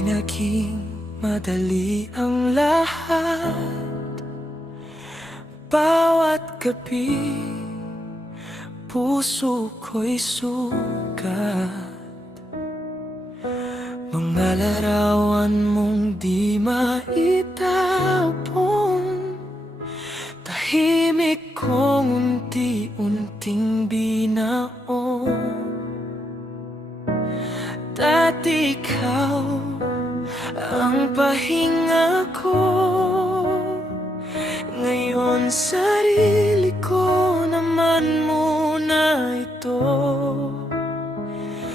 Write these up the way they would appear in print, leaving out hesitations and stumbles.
Di naging madali ang lahat. Bawat gabi, puso ko'y sugat. Mga larawan mong di maitapon, tahimik kong unti-unting binaon. Dati ikaw ang pahinga ko, ngayon sarili ko naman muna ito.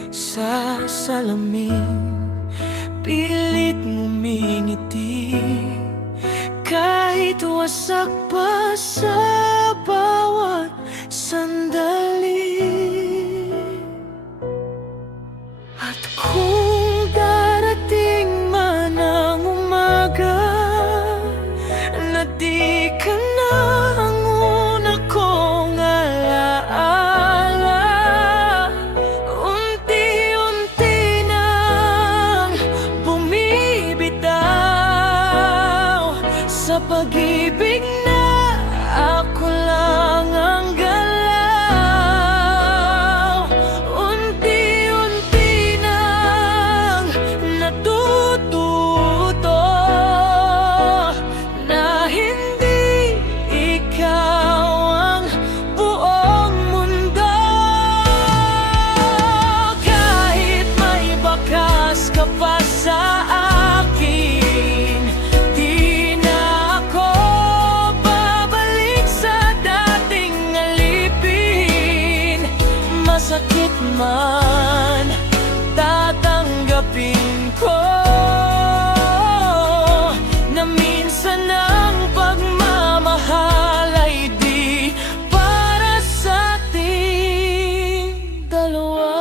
Sa salamin, pilit ngumingiti, kahit wasak pa sa bawat sandali. At kung darating man ang umaga na di ka na ang una kong alaala, unti-unti nang bumibitaw sa pag-ibig na ako lang ang galaw. Unti-unti nang natututo na hindi ikaw ang buong mundo. Kahit may bakas ka pa sa akin, di na ako babalik sa dating alipin. Masakit man, tatanggapin ko na minsan ang pagmamahal ay di para sa ating dalawa.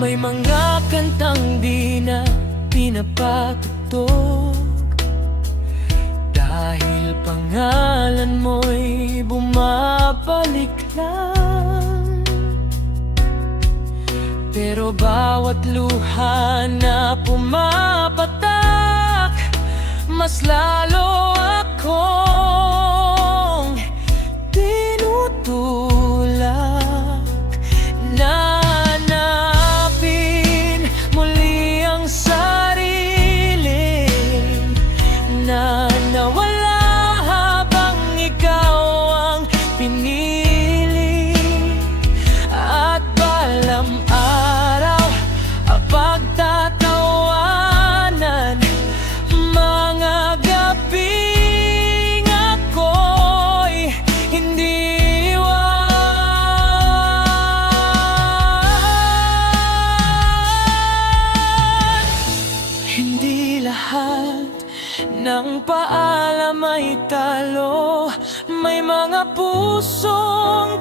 May mga kantang di na pinapatugtog, dahil pangalan mo'y bumabalik lang. Pero bawat luha na pumapatak, mas lalo akong tinutulak na hanapin muli ang sarili na nawala habang ikaw ang pinili. At balang araw ang pagtatawanan, mga gabing ako'y hindi iwan. Hindi lahat ng paalam ay talo, may mga pusong